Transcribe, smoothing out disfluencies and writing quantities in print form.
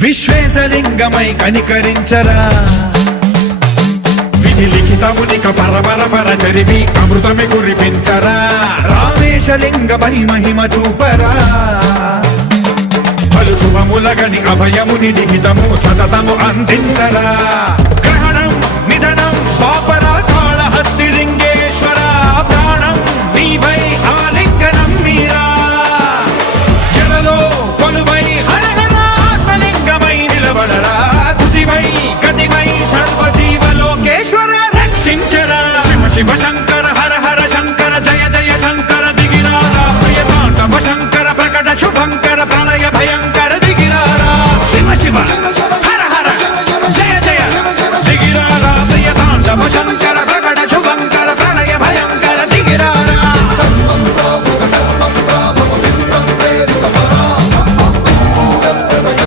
విశ్వేశలింగమై కనికరించరా విధి లిఖితమునిక పరపర చరివి అమృతమి కురిపించరా రామేశలింగమై మహిమ చూపరా పలు శుభములగని అభయముని లిఖితము సతతము అందించరా